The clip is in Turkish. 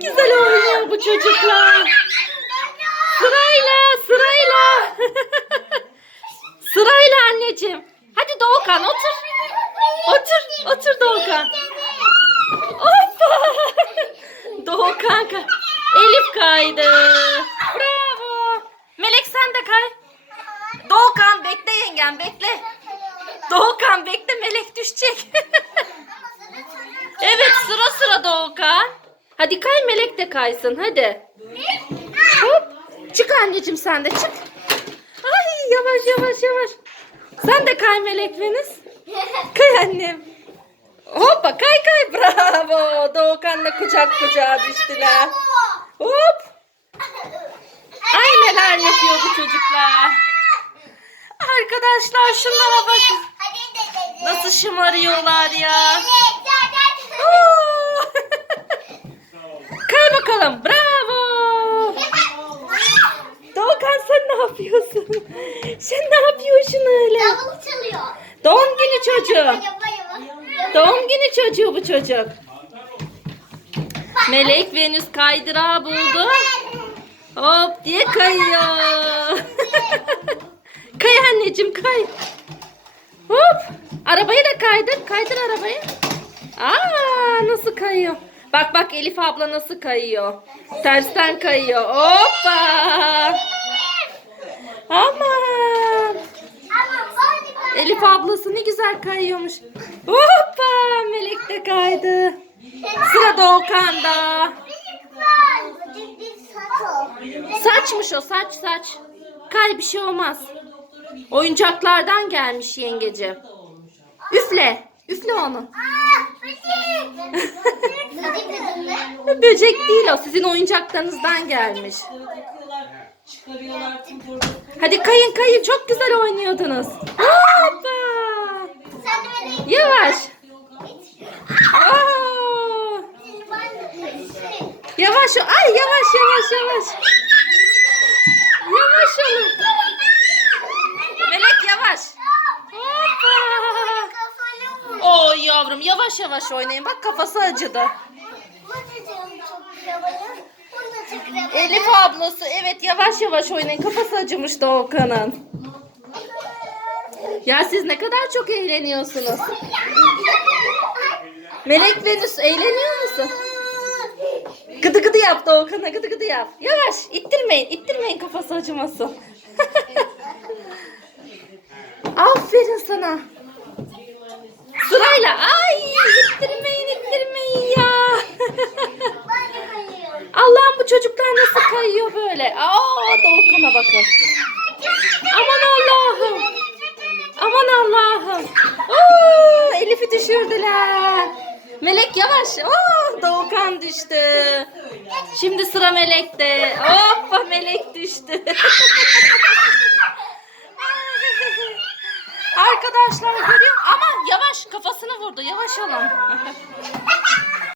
Güzel oynuyor bu çocuklar. Sırayla, sırayla. sırayla anneciğim. Hadi Doğukan otur. Otur, otur Doğukan. Hoppa. Doğukan. Elif kaydı. Bravo. Melek sen de kay. Doğukan bekle yengem bekle. Doğukan bekle Melek düşecek. evet sıra sıra Doğukan. Hadi kay Melek de kaysın hadi. Hop. Çık anneciğim sen de çık. Ay yavaş yavaş yavaş. Sen de kay Melek Venüs. Kay annem. Hoppa kay kay bravo. Doğukan'la kucak kucağa düştüler. Hop. Ay neler yapıyor bu çocuklar. Arkadaşlar şunlara bakın. Nasıl şımarıyorlar ya. Oo. Kay bakalım. Bravo. Doğukan sen ne yapıyorsun? Sen ne yapıyorsun öyle? Doğum günü çocuğu. Doğum günü çocuğu bu çocuk. Melek Venüs kaydırağı buldu. Hop diye kayıyor. kay anneciğim kay. Hop. Arabayı da kaydır. Kaydır arabayı. Aa nasıl kayıyor? Bak bak Elif abla nasıl kayıyor. Tersten kayıyor. Hoppa. Aman. Elif ablası ne güzel kayıyormuş. Hoppa Melek de kaydı. Sıra Doğukan'da. Saçmış o saç saç. Kay bir şey olmaz. Oyuncaklardan gelmiş yengeci. Üfle. Üfle onu. Böcek değil o. Sizin oyuncaklarınızdan gelmiş. Çıkarıyorlar tüm burada. Hadi kayın kayın. Çok güzel oynuyordunuz. Hoppa. Yavaş. Aa. Yavaş. ol- Ay yavaş yavaş yavaş. Yavaş olun. Melek yavaş. Hoppa. Oy yavrum yavaş yavaş oynayın. Bak kafası acıdı. Elif ablası evet yavaş yavaş oynayın. Kafası acımış Doğukan'ın. Ya siz ne kadar çok eğleniyorsunuz. Melek Venüs eğleniyor musun? Gıdı gıdı yap Doğukan'a gıdı gıdı yap. Yavaş ittirmeyin ittirmeyin kafası acımasın. Aferin sana. Sırayla. Ay ittirmeyin ittirmeyin ya. Allah'ım bu çocuklar böyle. Aa Doğukan'a bakın. Aman Allah'ım. Aman Allah'ım. Oo, Elif'i düşürdüler. Melek yavaş. Oo, Doğukan düştü. Şimdi sıra Melek'te. Hoppa Melek düştü. Arkadaşlar görüyor. Aman yavaş kafasını vurdu. Yavaş olun.